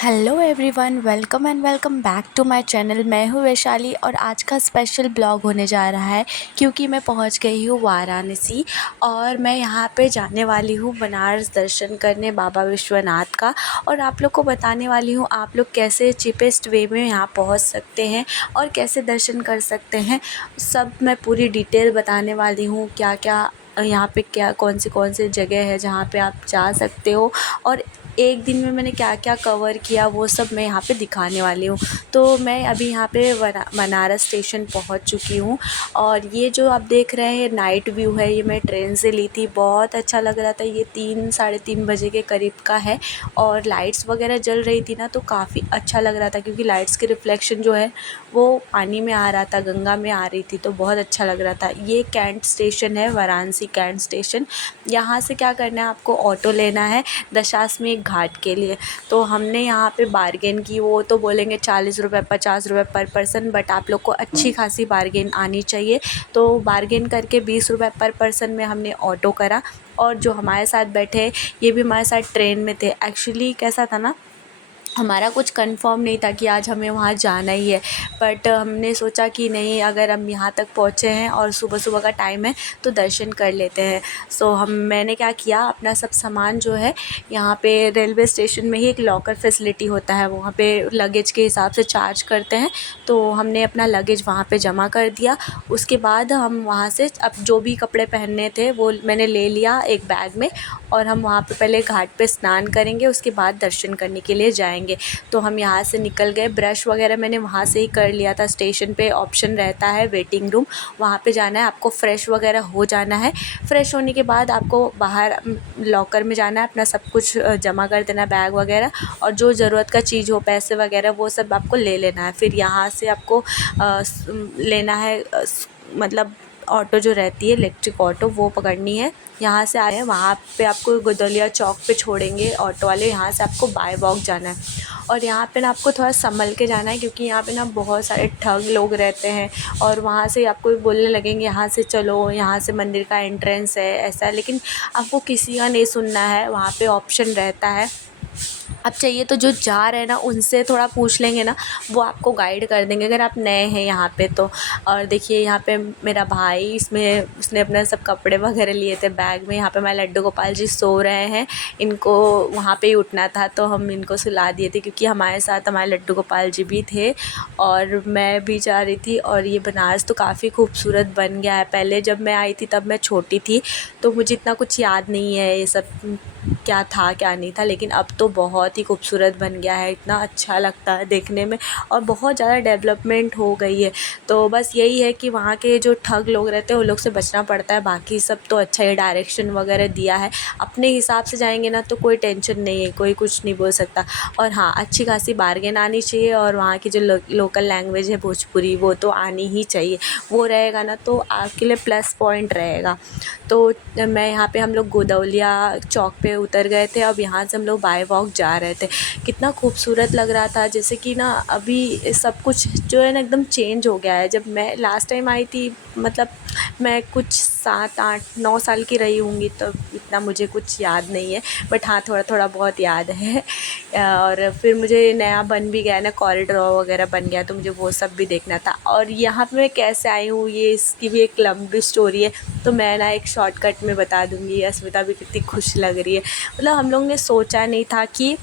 Hello everyone, welcome and welcome back to my channel. मैं हूँ वैशाली और आज का स्पेशल ब्लॉग होने जा रहा है क्योंकि मैं पहुँच गई हूँ वाराणसी और मैं यहाँ पे जाने वाली हूँ बनारस दर्शन करने बाबा विश्वनाथ का। और आप लोग को बताने वाली हूँ आप लोग कैसे चीपेस्ट वे में यहाँ पहुँच सकते हैं और कैसे दर्शन कर सकते हैं। सब मैं पूरी डिटेल बताने वाली हूँ, क्या क्या यहाँ पे क्या कौन से जगह है जहाँ पे आप जा सकते हो और एक दिन में मैंने क्या क्या कवर किया वो सब मैं यहाँ पे दिखाने वाली हूँ। तो मैं अभी यहाँ पे बनारस स्टेशन पहुँच चुकी हूँ और ये जो आप देख रहे हैं नाइट व्यू है, ये मैं ट्रेन से ली थी। बहुत अच्छा लग रहा था। ये 3 साढ़े 3 बजे के करीब का है और लाइट्स वगैरह जल रही थी ना, तो काफ़ी अच्छा लग रहा था क्योंकि लाइट्स के रिफ्लेक्शन जो है वो पानी में आ रहा था, गंगा में आ रही थी, तो बहुत अच्छा लग रहा था। ये कैंट स्टेशन है, वाराणसी कैंट स्टेशन। यहाँ से क्या करना है, आपको ऑटो लेना है दशाश्वमेध घाट के लिए। तो हमने यहाँ पे बार्गेन की, वो तो बोलेंगे 40 रुपये 50 रुपये पर पर्सन, बट आप लोग को अच्छी खासी बार्गेन आनी चाहिए। तो बार्गेन करके 20 रुपये पर पर्सन में हमने ऑटो करा। और जो हमारे साथ बैठे ये भी हमारे साथ ट्रेन में थे। एक्चुअली कैसा था ना, हमारा कुछ कंफर्म नहीं था कि आज हमें वहाँ जाना ही है, बट हमने सोचा कि नहीं, अगर हम यहाँ तक पहुँचे हैं और सुबह सुबह का टाइम है तो दर्शन कर लेते हैं। मैंने क्या किया, अपना सब सामान जो है, यहाँ पे रेलवे स्टेशन में ही एक लॉकर फैसिलिटी होता है, वहाँ पे लगेज के हिसाब से चार्ज करते हैं। तो हमने अपना लगेज वहाँ पे जमा कर दिया। उसके बाद हम वहाँ से अब जो भी कपड़े पहनने थे वो मैंने ले लिया एक बैग में, और हम वहाँ पे पहले घाट पे स्नान करेंगे, उसके बाद दर्शन करने के लिए जाएंगे। तो हम यहाँ से निकल गए। ब्रश वगैरह मैंने वहाँ से ही कर लिया था। स्टेशन पे ऑप्शन रहता है वेटिंग रूम, वहाँ पे जाना है, आपको फ़्रेश वगैरह हो जाना है। फ़्रेश होने के बाद आपको बाहर लॉकर में जाना है, अपना सब कुछ जमा कर देना है, बैग वगैरह, और जो ज़रूरत का चीज़ हो, पैसे वगैरह, वो सब आपको ले लेना है। फिर यहाँ से आपको लेना है मतलब ऑटो जो रहती है इलेक्ट्रिक ऑटो, वो पकड़नी है। यहाँ से आए हैं, वहाँ पे आपको गोदलिया चौक पे छोड़ेंगे ऑटो वाले। यहाँ से आपको बाय वॉक जाना है और यहाँ पे ना आपको थोड़ा संभल के जाना है क्योंकि यहाँ पे ना बहुत सारे ठग लोग रहते हैं और वहाँ से आपको बोलने लगेंगे यहाँ से चलो, यहाँ से मंदिर का एंट्रेंस है, ऐसा। लेकिन आपको किसी का नहीं सुनना है, वहाँ पे ऑप्शन रहता है। अब चाहिए तो जो जा रहे हैं ना उनसे थोड़ा पूछ लेंगे ना, वो आपको गाइड कर देंगे अगर आप नए हैं यहाँ पे तो। और देखिए यहाँ पे मेरा भाई, इसमें उसने अपना सब कपड़े वगैरह लिए थे बैग में। यहाँ पे हमारे लड्डू गोपाल जी सो रहे हैं, इनको वहाँ पे ही उठना था तो हम इनको सुला दिए थे क्योंकि हमारे साथ हमारे लड्डू गोपाल जी भी थे और मैं भी जा रही थी। और ये बनारस तो काफ़ी खूबसूरत बन गया है। पहले जब मैं आई थी तब मैं छोटी थी तो मुझे इतना कुछ याद नहीं है ये सब क्या था क्या नहीं था, लेकिन अब तो बहुत ही खूबसूरत बन गया है। इतना अच्छा लगता है देखने में और बहुत ज़्यादा डेवलपमेंट हो गई है। तो बस यही है कि वहाँ के जो ठग लोग रहते हैं उन लोग से बचना पड़ता है, बाकी सब तो अच्छा ही डायरेक्शन वगैरह दिया है। अपने हिसाब से जाएंगे ना तो कोई टेंशन नहीं है, कोई कुछ नहीं बोल सकता। और हाँ, अच्छी खासी बार्गेन आनी चाहिए और वहाँ की जो लोकल लैंग्वेज है भोजपुरी, वो तो आनी ही चाहिए। वो रहेगा ना तो आपके लिए प्लस पॉइंट रहेगा। तो मैं यहाँ पे हम लोग गोदौलिया चौक पे उतर गए थे। अब यहाँ से हम लोग बाय वॉक जा रहे थे। कितना खूबसूरत लग रहा था, जैसे कि ना अभी सब कुछ जो है ना एकदम चेंज हो गया है। जब मैं लास्ट टाइम आई थी, मतलब मैं कुछ 7 8 9 साल की रही होंगी, तो इतना मुझे कुछ याद नहीं है, बट हाँ थोड़ा थोड़ा बहुत याद है। और फिर मुझे नया बन भी गया ना, कॉरिडोर वगैरह बन गया, तो मुझे वो सब भी देखना था। और यहाँ पे मैं कैसे आई हूँ, ये इसकी भी एक लंबी स्टोरी है, तो मैं ना एक शॉर्टकट में बता दूँगी। अस्मिता भी कितनी खुश लग रही है। मतलब हम लोग ने सोचा नहीं था कि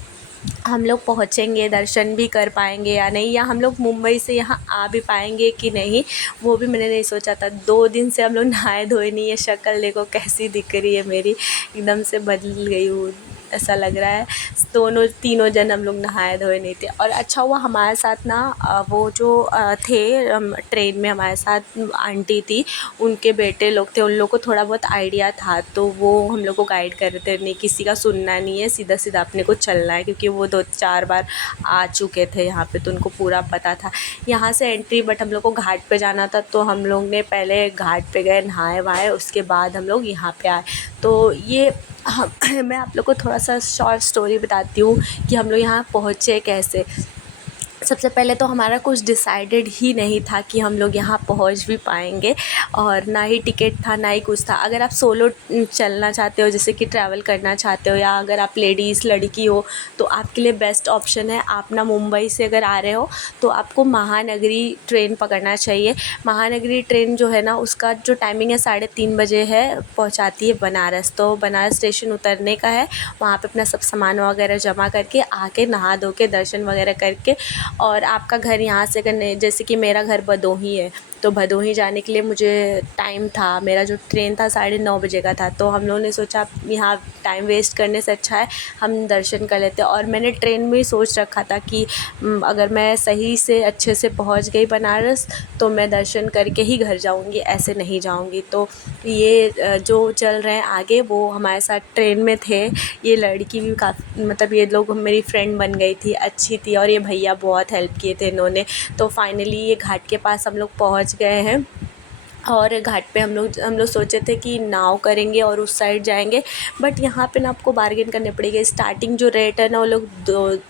हम लोग पहुँचेंगे, दर्शन भी कर पाएंगे या नहीं, या हम लोग मुंबई से यहाँ आ भी पाएंगे कि नहीं, वो भी मैंने नहीं सोचा था। 2 दिन से हम लोग नहाए धोए नहीं है। शक्ल देखो कैसी दिख रही है मेरी, एकदम से बदल गई हूँ ऐसा लग रहा है। दोनों तीनों जन हम लोग नहाए धोए नहीं थे। और अच्छा हुआ हमारे साथ ना वो जो थे ट्रेन में हमारे साथ आंटी थी, उनके बेटे लोग थे, उन लोग को थोड़ा बहुत आइडिया था, तो वो हम लोग को गाइड कर रहे थे। नहीं, किसी का सुनना नहीं है, सीधा सीधा अपने को चलना है, क्योंकि वो 2 4 बार आ चुके थे यहाँ पे, तो उनको पूरा पता था। यहाँ से एंट्री, बट हम लोग को घाट पे जाना था, तो हम लोग ने पहले घाट पे गए, नहाए वहाए, उसके बाद हम लोग यहाँ पे आए। तो ये हम मैं आप लोग को थोड़ा सा शॉर्ट स्टोरी बताती हूँ कि हम लोग यहाँ पहुँचे कैसे। सबसे पहले तो हमारा कुछ डिसाइडेड ही नहीं था कि हम लोग यहाँ पहुँच भी पाएंगे, और ना ही टिकट था ना ही कुछ था। अगर आप सोलो चलना चाहते हो, जैसे कि ट्रैवल करना चाहते हो, या अगर आप लेडीज़ लड़की हो, तो आपके लिए बेस्ट ऑप्शन है, आप ना मुंबई से अगर आ रहे हो तो आपको महानगरी ट्रेन पकड़ना चाहिए। महानगरी ट्रेन जो है ना, उसका जो टाइमिंग है 3:30 बजे है, पहुँचाती है बनारस। तो बनारस स्टेशन उतरने का है, वहाँ पे अपना सब सामान वगैरह जमा करके आके नहा धो के दर्शन वगैरह करके, और आपका घर यहाँ से करने, जैसे कि मेरा घर भदोही है, तो भदोही जाने के लिए मुझे टाइम था, मेरा जो ट्रेन था 9:30 बजे का था। तो हम लोगों ने सोचा यहाँ टाइम वेस्ट करने से अच्छा है हम दर्शन कर लेते। और मैंने ट्रेन में ही सोच रखा था कि अगर मैं सही से अच्छे से पहुँच गई बनारस तो मैं दर्शन करके ही घर जाऊँगी, ऐसे नहीं जाऊँगी। तो ये जो चल रहे हैं आगे वो हमारे साथ ट्रेन में थे। ये लड़की भी काफ़ी, मतलब ये लोग मेरी फ्रेंड बन गई थी, अच्छी थी, और ये भैया बहुत हेल्प किए थे इन्होंने। तो फाइनली ये घाट के पास हम लोग पहुंच गए हैं, और घाट पे हम लोग सोचे थे कि नाव करेंगे और उस साइड जाएंगे, बट यहाँ पे ना आपको बार्गेन करने पड़ेगा। स्टार्टिंग जो रेट है ना, वो लोग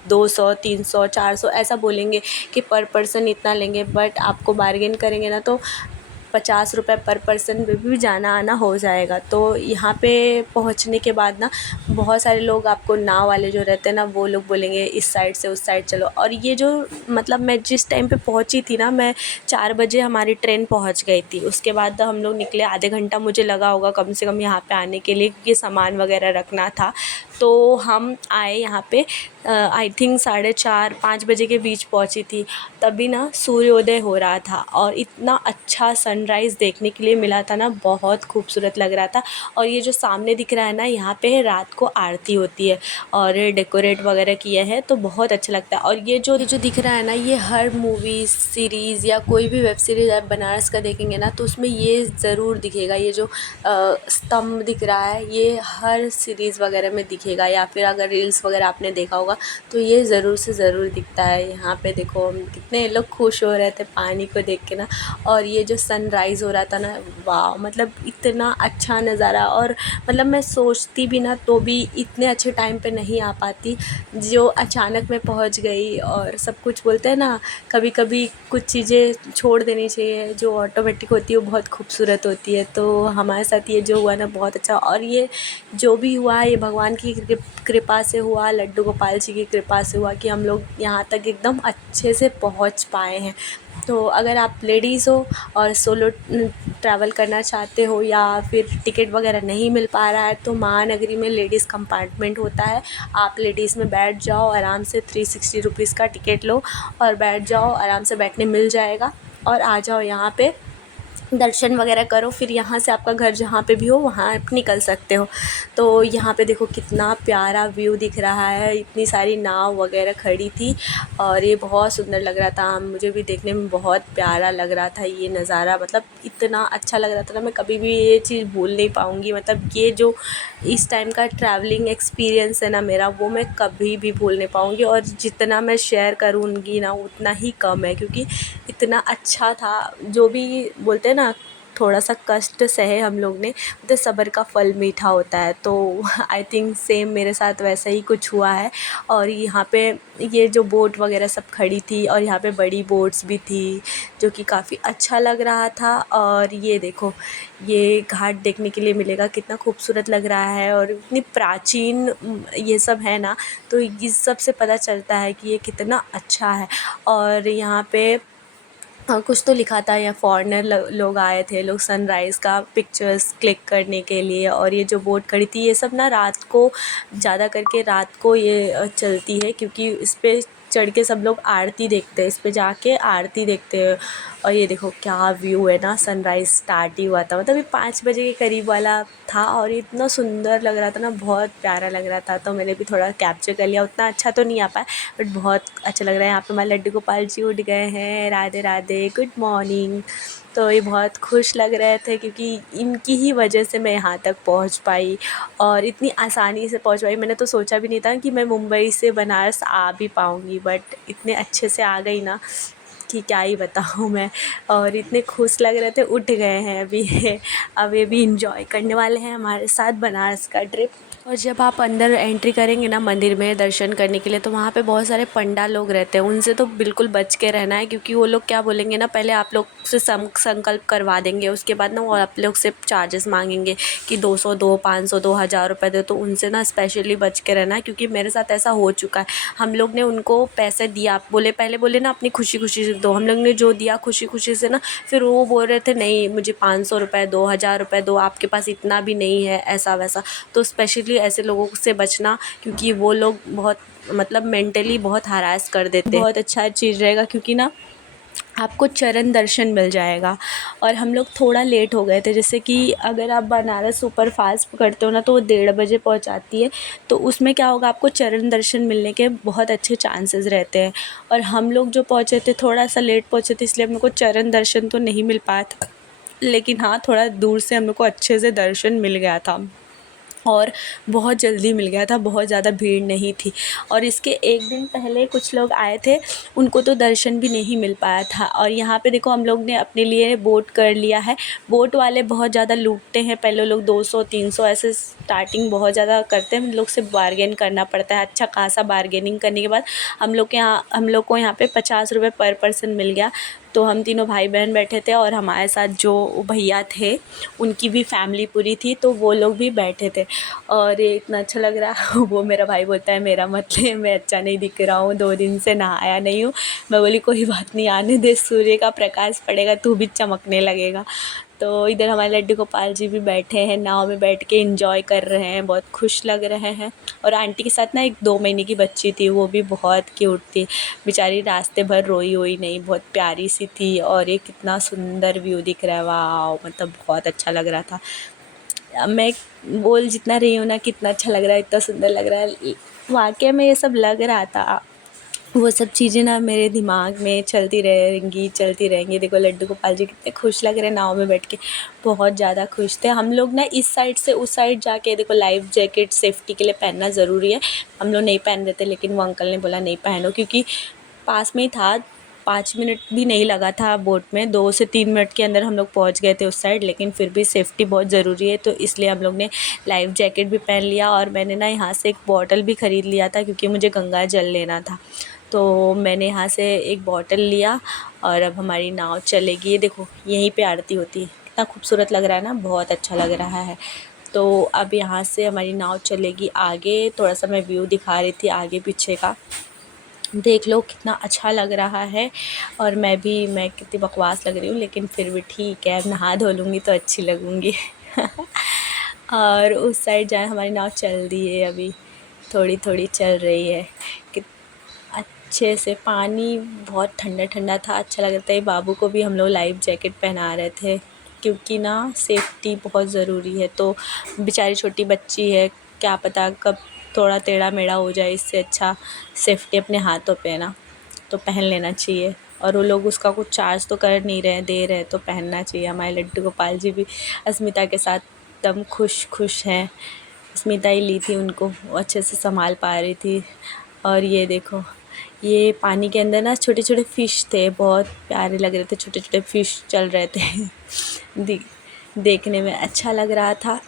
200 300 400 ऐसा बोलेंगे कि पर पर्सन इतना लेंगे, बट आपको बार्गेन करेंगे ना तो 50 रुपये पर पर्सन में भी जाना आना हो जाएगा। तो यहाँ पे पहुँचने के बाद ना बहुत सारे लोग, आपको नाव वाले जो रहते हैं ना, वो लोग बोलेंगे इस साइड से उस साइड चलो। और ये जो, मतलब मैं जिस टाइम पे पहुँची थी ना, मैं 4 बजे हमारी ट्रेन पहुँच गई थी। उसके बाद हम लोग निकले, आधे घंटा मुझे लगा होगा कम से कम यहाँ पे आने के लिए, क्योंकि सामान वगैरह रखना था। तो हम आए यहाँ पे, आई थिंक 4:30 5 बजे के बीच पहुँची थी। तभी ना सूर्योदय हो रहा था, और इतना अच्छा सनराइज़ देखने के लिए मिला था ना, बहुत खूबसूरत लग रहा था। और ये जो सामने दिख रहा है ना, यहाँ पे रात को आरती होती है, और डेकोरेट वगैरह किया है, तो बहुत अच्छा लगता है। और ये जो दिख रहा है ना, ये हर मूवी सीरीज़ या कोई भी वेब सीरीज़ आप बनारस का देखेंगे ना, तो उसमें ये ज़रूर दिखेगा। ये जो स्तंभ दिख रहा है, ये हर सीरीज़ वगैरह में दिखेगा, या फिर अगर रील्स वगैरह आपने देखा होगा तो ये ज़रूर से ज़रूर दिखता है। यहाँ पे देखो हम कितने लोग खुश हो रहे थे पानी को देख के ना, और ये जो सनराइज़ हो रहा था ना, वाह, मतलब इतना अच्छा नज़ारा। और मतलब मैं सोचती भी ना तो भी इतने अच्छे टाइम पे नहीं आ पाती, जो अचानक मैं पहुँच गई। और सब कुछ बोलते हैं ना, कभी कभी कुछ चीज़ें छोड़ देनी चाहिए, जो ऑटोमेटिक होती है वो बहुत खूबसूरत होती है। तो हमारे साथ ये जो हुआ ना, बहुत अच्छा। और ये जो भी हुआ ये भगवान की कृपा से हुआ, लड्डू गोपाल जी की कृपा से हुआ कि हम लोग यहाँ तक एकदम अच्छे से पहुँच पाए हैं। तो अगर आप लेडीज़ हो और सोलो ट्रैवल करना चाहते हो, या फिर टिकट वगैरह नहीं मिल पा रहा है, तो महानगरी में लेडीज़ कंपार्टमेंट होता है। आप लेडीज़ में बैठ जाओ आराम से, 360 रुपीज़ का टिकट लो और बैठ जाओ, आराम से बैठने मिल जाएगा, और आ जाओ यहाँ पे दर्शन वगैरह करो। फिर यहाँ से आपका घर जहाँ पे भी हो वहाँ आप निकल सकते हो। तो यहाँ पे देखो कितना प्यारा व्यू दिख रहा है, इतनी सारी नाव वगैरह खड़ी थी, और ये बहुत सुंदर लग रहा था। मुझे भी देखने में बहुत प्यारा लग रहा था ये नज़ारा, मतलब इतना अच्छा लग रहा था ना, मैं कभी भी ये चीज़ भूल नहीं पाऊँगी। मतलब ये जो इस टाइम का ट्रैवलिंग एक्सपीरियंस है ना मेरा, वो मैं कभी भी भूल नहीं पाऊँगी, और जितना मैं शेयर करूँगी ना उतना ही कम है, क्योंकि इतना अच्छा था। जो भी बोलते हैं ना, थोड़ा सा कष्ट सहे हम लोग ने, तो सब्र का फल मीठा होता है। तो आई थिंक सेम मेरे साथ वैसा ही कुछ हुआ है। और यहाँ पे ये जो बोट वगैरह सब खड़ी थी, और यहाँ पे बड़ी बोट्स भी थी, जो कि काफ़ी अच्छा लग रहा था। और ये देखो, ये घाट देखने के लिए मिलेगा, कितना खूबसूरत लग रहा है, और इतनी प्राचीन ये सब है ना, तो इस सब से पता चलता है कि ये कितना अच्छा है। और यहाँ पे हाँ, कुछ तो लिखा था, यहाँ फॉरेनर लोग आए थे, लोग सनराइज़ का पिक्चर्स क्लिक करने के लिए। और ये जो बोट खड़ी थी, ये सब ना रात को, ज़्यादा करके रात को ये चलती है, क्योंकि इस पे चढ़ के सब लोग आरती देखते हैं, इस पे जाके आरती देखते हैं। और ये देखो क्या व्यू है ना, सनराइज़ स्टार्ट ही हुआ था, मतलब ये 5 बजे के करीब वाला था, और ये इतना सुंदर लग रहा था ना, बहुत प्यारा लग रहा था। तो मैंने भी थोड़ा कैप्चर कर लिया, उतना अच्छा तो नहीं आ पाया, बट बहुत अच्छा लग रहा है। यहाँ पे हमारे लड्डू गोपाल जी उठ गए हैं, राधे राधे, गुड मॉर्निंग। तो ये बहुत खुश लग रहे थे, क्योंकि इनकी ही वजह से मैं यहाँ तक पहुँच पाई, और इतनी आसानी से पहुँच पाई। मैंने तो सोचा भी नहीं था कि मैं मुंबई से बनारस आ भी पाऊँगी, बट इतने अच्छे से आ गई ना कि क्या ही बताऊँ मैं। और इतने खुश लग रहे थे, उठ गए हैं अभी। अब ये भी इंजॉय करने वाले हैं हमारे साथ बनारस का ट्रिप। और जब आप अंदर एंट्री करेंगे ना मंदिर में दर्शन करने के लिए, तो वहाँ पे बहुत सारे पंडा लोग रहते हैं, उनसे तो बिल्कुल बच के रहना है, क्योंकि वो लोग क्या बोलेंगे ना, पहले आप लोग से संकल्प करवा देंगे, उसके बाद ना वो आप लोग से चार्जेस मांगेंगे कि 200 दो, 500 दो, 1000 रुपये दो। तो उनसे ना स्पेशली बच के रहना है, क्योंकि मेरे साथ ऐसा हो चुका है। हम लोग ने उनको पैसे दिया, पहले बोले ना अपनी खुशी खुशी से दो, हम लोग ने जो दिया खुशी खुशी से ना, फिर वो बोल रहे थे नहीं मुझे 500 रुपये दो, 1000 रुपये दो, आपके पास इतना भी नहीं है, ऐसा वैसा। तो स्पेशली ऐसे लोगों से बचना, क्योंकि वो लोग बहुत मतलब मेंटली बहुत हरास कर देते हैं। बहुत अच्छा चीज़ रहेगा, क्योंकि ना आपको चरण दर्शन मिल जाएगा। और हम लोग थोड़ा लेट हो गए थे, जैसे कि अगर आप बनारस सुपर फास्ट पकड़ते हो ना, तो वो 1:30 बजे पहुंचाती है, तो उसमें क्या होगा, आपको चरण दर्शन मिलने के बहुत अच्छे चांसेस रहते हैं। और हम लोग जो पहुंचे थे थोड़ा सा लेट पहुंचे थे, इसलिए हमको चरण दर्शन तो नहीं मिल पाया था, लेकिन हाँ थोड़ा दूर से हम लोग को अच्छे से दर्शन मिल गया था, और बहुत जल्दी मिल गया था, बहुत ज़्यादा भीड़ नहीं थी। और इसके एक दिन पहले कुछ लोग आए थे, उनको तो दर्शन भी नहीं मिल पाया था। और यहाँ पे देखो हम लोग ने अपने लिए बोट कर लिया है। बोट वाले बहुत ज़्यादा लूटते हैं, पहले लोग 200-300 ऐसे स्टार्टिंग बहुत ज़्यादा करते हैं, हम लोग से बार्गेन करना पड़ता है। अच्छा खासा बार्गेनिंग करने के बाद हम लोग को यहाँ पे 50 रुपये पर पर्सन मिल गया। तो हम तीनों भाई बहन बैठे थे, और हमारे साथ जो भैया थे उनकी भी फैमिली पूरी थी, तो वो लोग भी बैठे थे। और ये इतना अच्छा लग रहा वो मेरा भाई बोलता है मेरा मत ले, मैं अच्छा नहीं दिख रहा हूँ, 2 दिन से नहाया नहीं हूँ। मैं बोली कोई बात नहीं, आने दे, सूर्य का प्रकाश पड़ेगा तू भी चमकने लगेगा। तो इधर हमारे लड्डू गोपाल जी भी बैठे हैं, नाव में बैठ के एंजॉय कर रहे हैं, बहुत खुश लग रहे हैं। और आंटी के साथ ना एक 2 महीने की बच्ची थी, वो भी बहुत क्यूट थी, बेचारी रास्ते भर रोई नहीं, बहुत प्यारी सी थी। और ये कितना सुंदर व्यू दिख रहा है, वाह, मतलब बहुत अच्छा लग रहा था। मैं बोल जितना रही हूँ ना, कितना अच्छा लग रहा है, इतना सुंदर लग रहा है, वाकई में ये सब लग रहा था। वो सब चीज़ें ना मेरे दिमाग में चलती रहेंगी। देखो लड्डू गोपाल जी कितने खुश लग रहे हैं नाव में बैठ के, बहुत ज़्यादा खुश थे। हम लोग ना इस साइड से उस साइड जाके, देखो लाइफ जैकेट सेफ्टी के लिए पहनना ज़रूरी है, हम लोग नहीं पहन रहे थे, लेकिन वो अंकल ने बोला नहीं पहनो, क्योंकि पास में ही था, 5 मिनट भी नहीं लगा था बोट में, 2 से 3 मिनट के अंदर हम लोग पहुंच गए थे उस साइड। लेकिन फिर भी सेफ्टी बहुत ज़रूरी है, तो इसलिए हम लोग ने लाइफ जैकेट भी पहन लिया। और मैंने ना यहाँ से एक बॉटल भी ख़रीद लिया था, क्योंकि मुझे गंगा जल लेना था, तो मैंने यहाँ से एक बॉटल लिया। और अब हमारी नाव चलेगी, ये देखो यहीं पे आरती होती है, कितना खूबसूरत लग रहा है ना, बहुत अच्छा लग रहा है। तो अब यहाँ से हमारी नाव चलेगी आगे, थोड़ा सा मैं व्यू दिखा रही थी आगे पीछे का, देख लो कितना अच्छा लग रहा है। और मैं कितनी बकवास लग रही हूँ, लेकिन फिर भी ठीक है, अब नहा धो लूँगी तो अच्छी लगूँगी और उस साइड जाए, हमारी नाव चल रही है अभी, थोड़ी थोड़ी चल रही है कि अच्छे से। पानी बहुत ठंडा ठंडा था, अच्छा लग रहा था। ये बाबू को भी हम लोग लाइफ जैकेट पहना रहे थे, क्योंकि ना सेफ्टी बहुत ज़रूरी है। तो बेचारी छोटी बच्ची है, क्या पता कब थोड़ा टेढ़ा मेढ़ा हो जाए, इससे अच्छा सेफ्टी अपने हाथों पे है ना, तो पहन लेना चाहिए। और वो लोग उसका कुछ चार्ज तो कर नहीं रहे, दे रहे, तो पहनना चाहिए। हमारे लड्डू गोपाल जी भी अस्मिता के साथ एकदम खुश हैं। अस्मिता ही ली थी उनको, वो अच्छे से संभाल पा रही थी। और ये देखो, ये पानी के अंदर ना छोटे छोटे फ़िश थे, बहुत प्यारे लग रहे थे, छोटे छोटे फ़िश चल रहे थे देखने में अच्छा लग रहा था।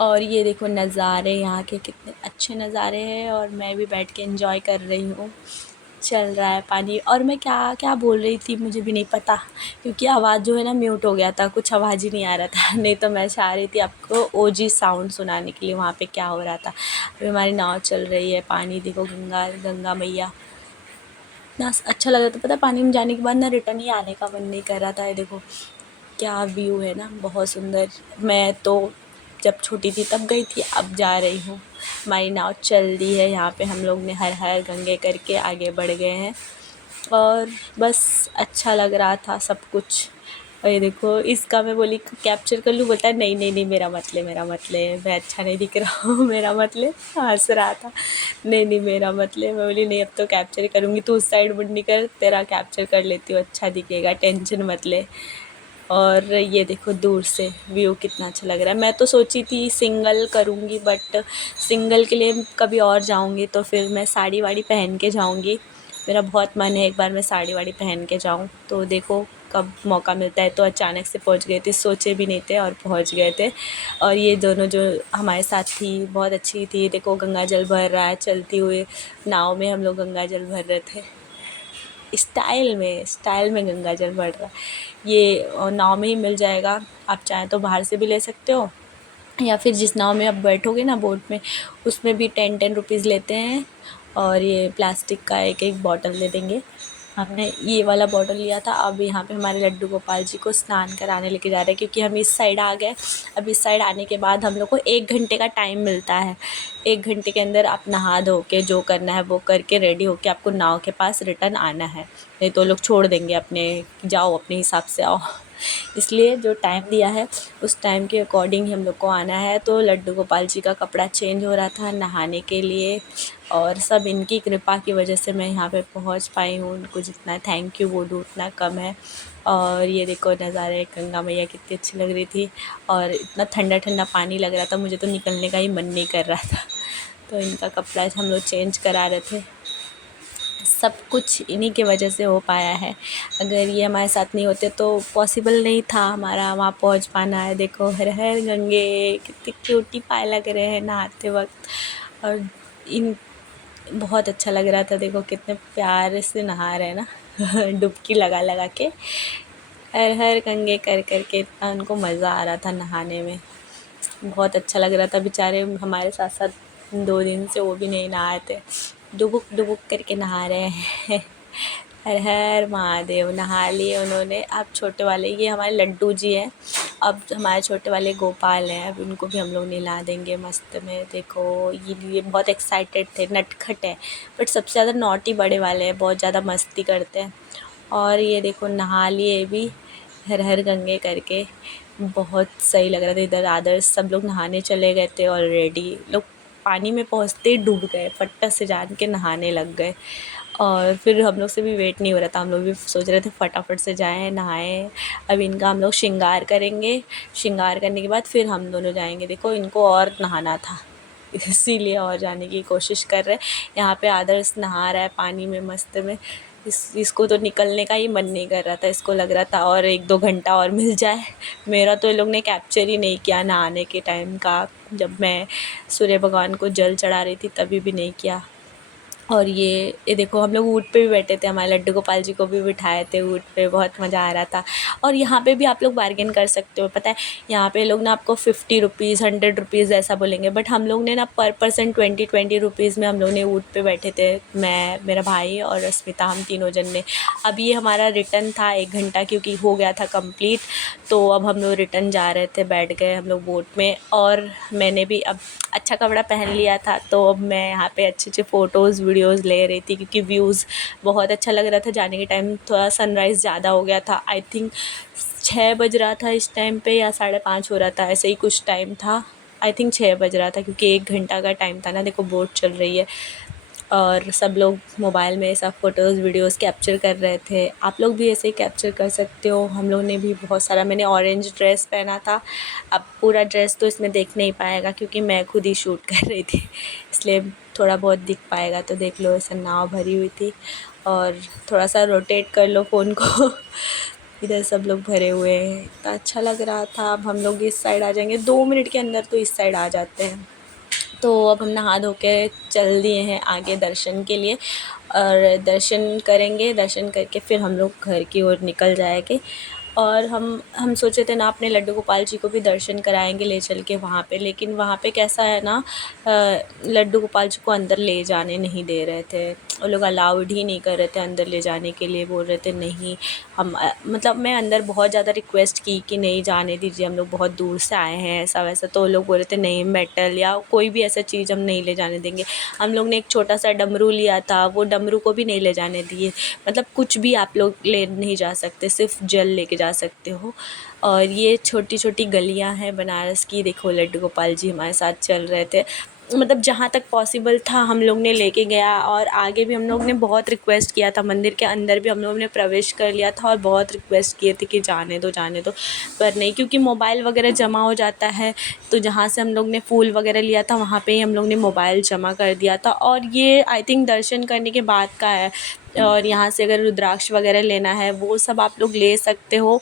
और ये देखो नज़ारे यहाँ के, कितने अच्छे नज़ारे हैं, और मैं भी बैठ के एंजॉय कर रही हूँ। चल रहा है पानी, और मैं क्या क्या बोल रही थी मुझे भी नहीं पता, क्योंकि आवाज़ जो है ना म्यूट हो गया था, कुछ आवाज़ ही नहीं आ रहा था नहीं तो मैं चाह रही थी आपको ओजी साउंड सुनाने के लिए, वहाँ पे क्या हो रहा था। अभी हमारी नाव चल रही है, पानी देखो, गंगा मैया, इतना अच्छा लग रहा था। पता, पानी में जाने के बाद ना रिटर्न ही आने का मन नहीं कर रहा था। ये देखो क्या व्यू है ना, बहुत सुंदर। मैं तो जब छोटी थी तब गई थी, अब जा रही हूँ। हमारी नाव चल रही है, यहाँ पे हम लोग ने हर हर गंगे करके आगे बढ़ गए हैं, और बस अच्छा लग रहा था सब कुछ। और ये देखो, इसका मैं बोली कैप्चर कर लूँ, बोलता है नहीं नहीं नहीं, मेरा मत ले, मैं अच्छा नहीं दिख रहा हूँ, मेरा मत ले। हंस रहा था, नहीं नहीं मेरा मत ले। मैं बोली नहीं, अब तो कैप्चर करूँगी, तू उस साइड मुड़ कर, तेरा कैप्चर कर लेती हूँ, अच्छा दिखेगा, टेंशन मत ले। और ये देखो दूर से व्यू कितना अच्छा लग रहा है। मैं तो सोची थी सिंगल करूँगी, बट सिंगल के लिए कभी और जाऊँगी तो फिर मैं साड़ी वाड़ी पहन के जाऊँगी। मेरा बहुत मन है एक बार मैं साड़ी वाड़ी पहन के जाऊँ। तो देखो कब मौका मिलता है, तो अचानक से पहुंच गए थे, सोचे भी नहीं थे और पहुंच गए थे। और ये दोनों जो हमारे साथ थी बहुत अच्छी थी। देखो गंगा जल भर रहा है, चलती हुई नाव में हम लोग गंगा जल भर रहे थे, स्टाइल में गंगा जल भर रहा है। ये नाव में ही मिल जाएगा, आप चाहें तो बाहर से भी ले सकते हो, या फिर जिस नाव में आप बैठोगे ना बोट में, उसमें भी 10-10 रुपीज़ लेते हैं। और ये प्लास्टिक का एक एक बॉटल दे देंगे। हमने ये वाला बॉटल लिया था। अब यहाँ पे हमारे लड्डू गोपाल जी को स्नान कराने लेके जा रहे हैं, क्योंकि हम इस साइड आ गए। अब इस साइड आने के बाद हम लोग को 1 घंटे का टाइम मिलता है। 1 घंटे के अंदर आप नहा धो के जो करना है वो करके रेडी होके आपको नाव के पास रिटर्न आना है, नहीं तो लोग छोड़ देंगे अपने, जाओ अपने हिसाब से आओ। इसलिए जो टाइम दिया है उस टाइम के अकॉर्डिंग ही हम लोग को आना है। तो लड्डू गोपाल जी का कपड़ा चेंज हो रहा था नहाने के लिए, और सब इनकी कृपा की वजह से मैं यहाँ पे पहुँच पाई हूँ। उनको जितना थैंक यू बोलूँ उतना कम है। और ये देखो नज़ारे, गंगा मैया कितनी अच्छी लग रही थी, और इतना ठंडा ठंडा पानी लग रहा था, मुझे तो निकलने का ही मन नहीं कर रहा था। तो इनका कपड़ा हम लोग चेंज करा रहे थे। सब कुछ इन्हीं की वजह से हो पाया है। अगर ये हमारे साथ नहीं होते तो पॉसिबल नहीं था हमारा वहाँ पहुँच पाना है। देखो हर हर गंगे, कितनी क्यूटी पाए लग रहे हैं नहाते वक्त। और इन बहुत अच्छा लग रहा था, देखो कितने प्यार से नहा रहे हैं ना डुबकी लगा लगा के, हर हर गंगे कर कर के। इतना उनको मज़ा आ रहा था नहाने में, बहुत अच्छा लग रहा था। बेचारे हमारे साथ साथ 2 दिन से वो भी नहीं नहाए थे, डुबुक डुबुक करके नहा रहे हैं हर हर महादेव। नहा लिए उन्होंने। अब छोटे वाले, ये हमारे लड्डू जी हैं, अब हमारे छोटे वाले गोपाल हैं, अब उनको भी हम लोग नहला देंगे मस्त में। देखो ये बहुत एक्साइटेड थे, नटखट है, बट सबसे ज़्यादा नॉटी बड़े वाले हैं, बहुत ज़्यादा मस्ती करते हैं। और ये देखो नहा लिए भी हर हर गंगे करके, बहुत सही लग रहा था। इधर आदर्श सब लोग नहाने चले गए थे ऑलरेडी, लोग पानी में पहुंचते ही डूब गए, फट्टा से जान के नहाने लग गए। और फिर हम लोग से भी वेट नहीं हो रहा था, हम लोग भी सोच रहे थे फटाफट से जाएं नहाएं। अब इनका हम लोग श्रृंगार करेंगे, श्रृंगार करने के बाद फिर हम दोनों जाएंगे। देखो इनको और नहाना था इसीलिए और जाने की कोशिश कर रहे हैं। यहाँ पे आदर्श नहा रहा है पानी में मस्त में। इसको तो निकलने का ही मन नहीं कर रहा था, इसको लग रहा था और 1-2 घंटा और मिल जाए। मेरा तो ये लोग ने कैप्चर ही नहीं किया नहाने के टाइम का, जब मैं सूर्य भगवान को जल चढ़ा रही थी तभी भी नहीं किया। और ये देखो हम लोग ऊँट पे भी बैठे थे, हमारे लड्डू गोपाल जी को भी बिठाए थे ऊँट पे, बहुत मज़ा आ रहा था। और यहाँ पे भी आप लोग बार्गेन कर सकते हो, पता है यहाँ पे लोग ना आपको 50 रुपीज़ 100 रुपीज़ ऐसा बोलेंगे, बट हम लोग ने ना पर पर्सन 20-20 रुपीज़ में हम लोग ने ऊँट पे बैठे थे, मैं, मेरा भाई और रश्मिता, हम तीनों जन ने। अब ये हमारा रिटर्न था 1 घंटा, क्योंकि हो गया था कंप्लीट। तो अब हम लोग रिटर्न जा रहे थे, बैठ गए हम लोग बोट में। और मैंने भी अब अच्छा कपड़ा पहन लिया था, तो अब मैं यहाँ पे अच्छे अच्छे फ़ोटोज़ वीडियोज़ ले रही थी, क्योंकि व्यूज़ बहुत अच्छा लग रहा था। जाने के टाइम थोड़ा सनराइज़ ज़्यादा हो गया था, आई थिंक 6 बज रहा था इस टाइम पे, या 5:30 हो रहा था, ऐसे ही कुछ टाइम था। आई थिंक 6 बज रहा था, क्योंकि 1 घंटा का टाइम था ना। देखो बोट चल रही है और सब लोग मोबाइल में सब फ़ोटोज़ वीडियोज़ कैप्चर कर रहे थे। आप लोग भी ऐसे ही कैप्चर कर सकते हो। हम लोग ने भी बहुत सारा, मैंने ऑरेंज ड्रेस पहना था। अब पूरा ड्रेस तो इसमें देख नहीं पाएगा, क्योंकि मैं खुद ही शूट कर रही थी, इसलिए थोड़ा बहुत दिख पाएगा। तो देख लो ऐसा नाव भरी हुई थी, और थोड़ा सा रोटेट कर लो फ़ोन को इधर सब लोग भरे हुए हैं, इतना अच्छा लग रहा था। अब हम लोग इस साइड आ जाएंगे, 2 मिनट के अंदर तो इस साइड आ जाते हैं। तो अब हम नहा धो के चल दिए हैं आगे दर्शन के लिए, और दर्शन करेंगे, दर्शन करके फिर हम लोग घर की ओर निकल जाएंगे। और हम सोचे थे ना अपने लड्डू गोपाल जी को भी दर्शन कराएंगे ले चल के वहाँ पे, लेकिन वहाँ पे कैसा है ना, लड्डू गोपाल जी को अंदर ले जाने नहीं दे रहे थे, वो लोग अलाउड ही नहीं कर रहे थे अंदर ले जाने के लिए, बोल रहे थे नहीं हम, मतलब मैं अंदर बहुत ज़्यादा रिक्वेस्ट की कि नहीं जाने दीजिए, हम लोग बहुत दूर से आए हैं ऐसा वैसा, तो वो लोग बोल रहे थे नहीं मेटल या कोई भी ऐसा चीज़ हम नहीं ले जाने देंगे। हम लोग ने एक छोटा सा डमरू लिया था, वो डमरू को भी नहीं ले जाने दिए, मतलब कुछ भी आप लोग ले नहीं जा सकते, सिर्फ जल लेके जा सकते हो। और ये छोटी छोटी गलियां हैं बनारस की, देखो लड्डू गोपाल जी हमारे साथ चल रहे थे, मतलब जहाँ तक पॉसिबल था हम लोग ने लेके गया। और आगे भी हम लोग ने बहुत रिक्वेस्ट किया था, मंदिर के अंदर भी हम लोग ने प्रवेश कर लिया था और बहुत रिक्वेस्ट किए थे कि जाने दो जाने दो, पर नहीं, क्योंकि मोबाइल वगैरह जमा हो जाता है। तो जहाँ से हम लोग ने फूल वगैरह लिया था वहाँ पे ही हम लोग ने मोबाइल जमा कर दिया था। और ये आई थिंक दर्शन करने के बाद का है, और यहाँ से अगर रुद्राक्ष वगैरह लेना है वो सब आप लोग ले सकते हो।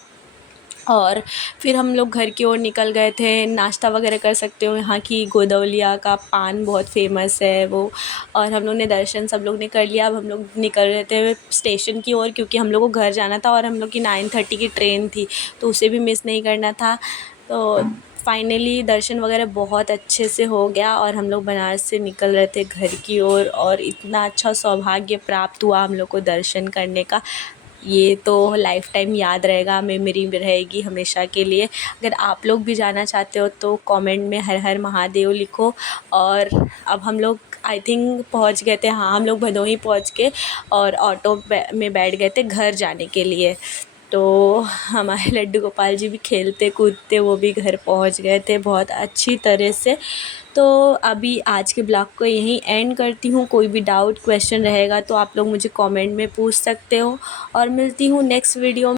और फिर हम लोग घर की ओर निकल गए थे। नाश्ता वगैरह कर सकते हो, यहाँ की गोदवलिया का पान बहुत फेमस है वो। और हम लोग ने दर्शन सब लोग ने कर लिया। अब हम लोग निकल रहे थे स्टेशन की ओर, क्योंकि हम लोग को घर जाना था और हम लोग की 9:30 की ट्रेन थी, तो उसे भी मिस नहीं करना था। तो फाइनली दर्शन वगैरह बहुत अच्छे से हो गया और हम लोग बनारस से निकल रहे थे घर की ओर। और इतना अच्छा सौभाग्य प्राप्त हुआ हम लोग को दर्शन करने का, ये तो लाइफ टाइम याद रहेगा, मेमोरी में रहेगी हमेशा के लिए। अगर आप लोग भी जाना चाहते हो तो कमेंट में हर हर महादेव लिखो। और अब हम लोग आई थिंक पहुंच गए थे, हाँ हम लोग भदोही पहुंच के और ऑटो में बैठ गए थे घर जाने के लिए। तो हमारे लड्डू गोपाल जी भी खेलते कूदते वो भी घर पहुंच गए थे बहुत अच्छी तरह से। तो अभी आज के ब्लॉग को यहीं एंड करती हूँ। कोई भी डाउट क्वेश्चन रहेगा तो आप लोग मुझे कमेंट में पूछ सकते हो, और मिलती हूँ नेक्स्ट वीडियो में।